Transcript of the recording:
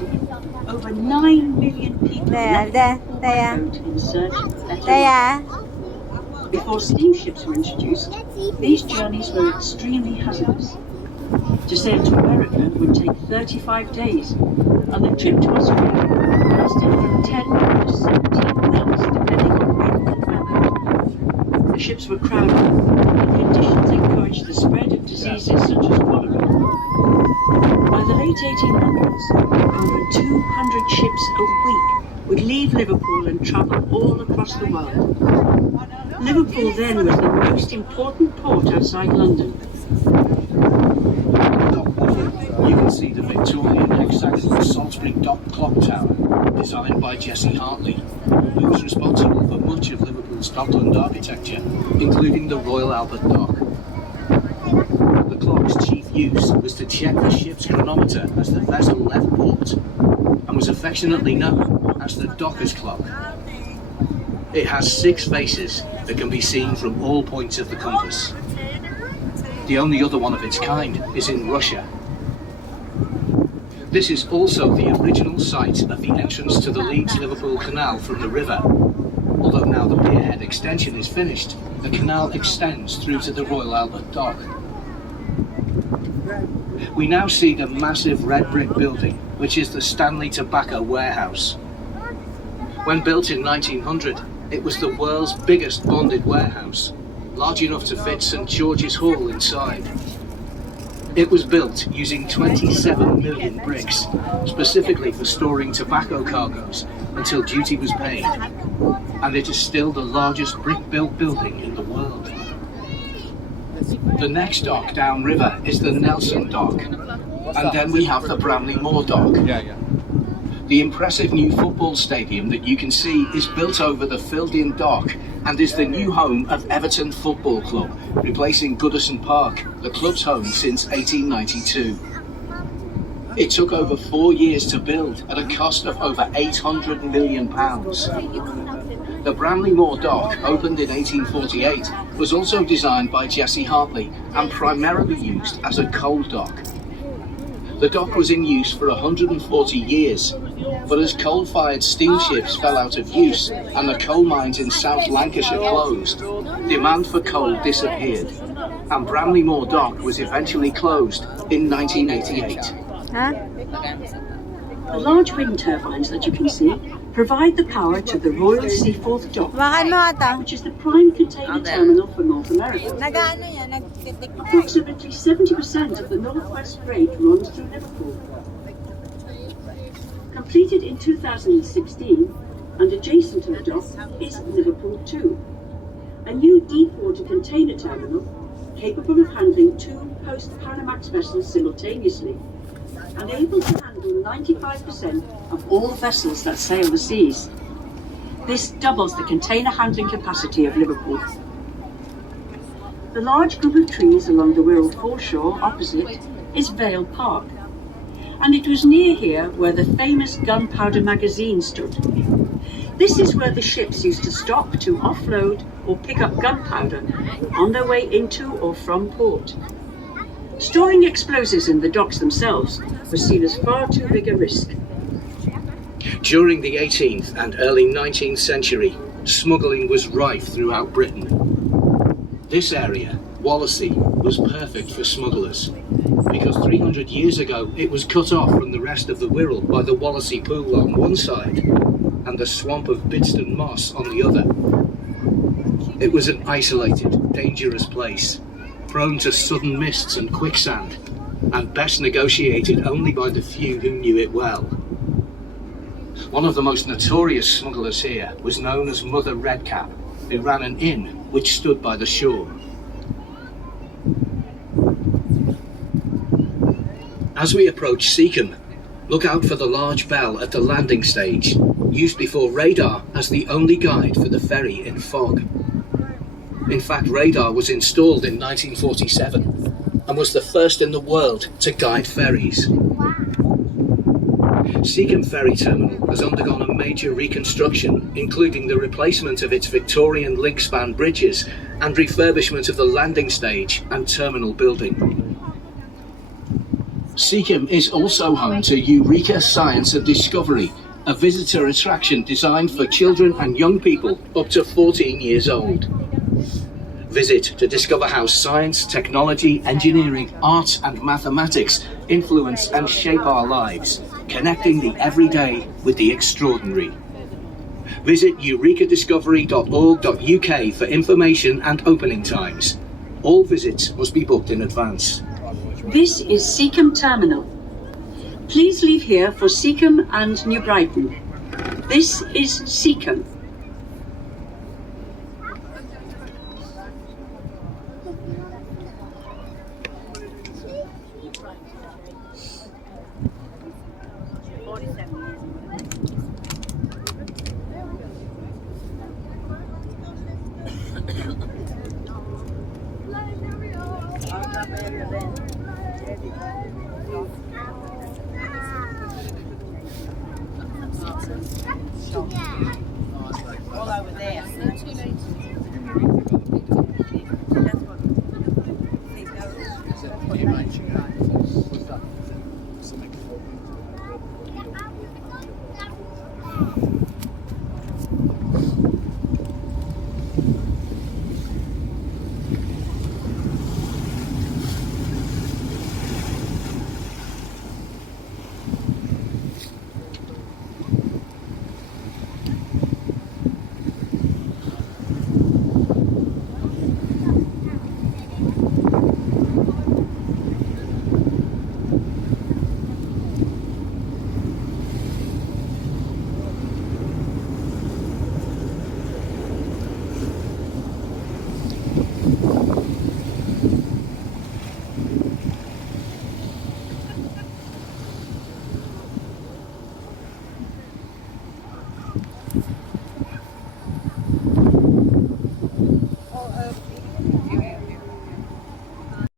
city, over 9 million people left There. boat in search of better life. There. Before steamships were introduced, these journeys were extremely hazardous. To sail to America would take 35 days, and the trip to Australia lasted from 10 to 17 months, depending on wind and weather. The ships were crowded, and conditions encouraged the spread of diseases such as cholera. By the late 1800s, over 200 ships a week would leave Liverpool and travel all across the world. Liverpool then was the most important port outside London. You can see the Victorian hexagonal Salisbury Dock Clock Tower, designed by Jesse Hartley, who was responsible for much of Liverpool's Dockland architecture, including the Royal Albert Dock. The clock's chief use was to check the ship's chronometer as the vessel left port, and was affectionately known as the Docker's Clock. It has 6 faces that can be seen from all points of the compass. The only other one of its kind is in Russia. This is also the original site of the entrance to the Leeds-Liverpool Canal from the river. Although now the pierhead extension is finished, the canal extends through to the Royal Albert Dock. We now see the massive red brick building, which is the Stanley Tobacco Warehouse. When built in 1900, it was the world's biggest bonded warehouse, large enough to fit St George's Hall inside. It was built using 27 million bricks, specifically for storing tobacco cargoes until duty was paid, and it is still the largest brick-built building in the world. The next dock downriver is the Nelson Dock, and then we have the Bramley Moor Dock. The impressive new football stadium that you can see is built over the filled-in dock and is the new home of Everton Football Club, replacing Goodison Park, the club's home since 1892. It took over 4 years to build at a cost of over £800 million. The Bramley Moor Dock, opened in 1848, was also designed by Jesse Hartley and primarily used as a coal dock. The dock was in use for 140 years, but as coal-fired steamships fell out of use and the coal mines in South Lancashire closed, demand for coal disappeared, and Bramley Moor Dock was eventually closed in 1988. The large wind turbines that you can see provide the power to the Royal Seaforth Dock, which is the prime container terminal for North America. Approximately 70% of the Northwest Freight runs through Liverpool. Completed in 2016 and adjacent to the dock is Liverpool 2, a new deep-water container terminal capable of handling 2 post-Panamax vessels simultaneously and able to handle 95% of all vessels that sail the seas. This doubles the container handling capacity of Liverpool. The large group of trees along the Wirral foreshore opposite is Vale Park, and it was near here where the famous gunpowder magazine stood. This is where the ships used to stop to offload or pick up gunpowder on their way into or from port. Storing explosives in the docks themselves was seen as far too big a risk. During the 18th and early 19th century, smuggling was rife throughout Britain. This area, Wallasey, was perfect for smugglers, because 300 years ago it was cut off from the rest of the Wirral by the Wallasey Pool on one side and the swamp of Bidston Moss on the other. It was an isolated, dangerous place, prone to sudden mists and quicksand, and best negotiated only by the few who knew it well. One of the most notorious smugglers here was known as Mother Redcap, who ran an inn which stood by the shore. As we approach Seacombe, look out for the large bell at the landing stage, used before radar as the only guide for the ferry in fog. In fact, radar was installed in 1947 and was the first in the world to guide ferries. Seacombe Ferry Terminal has undergone a major reconstruction, including the replacement of its Victorian link span bridges and refurbishment of the landing stage and terminal building. Seacombe is also home to Eureka Science and Discovery, a visitor attraction designed for children and young people up to 14 years old. Visit to discover how science, technology, engineering, arts and mathematics influence and shape our lives, connecting the everyday with the extraordinary. Visit eurekadiscovery.org.uk for information and opening times. All visits must be booked in advance. This is Seacombe Terminal. Please leave here for Seacombe and New Brighton. This is Seacombe. Yeah.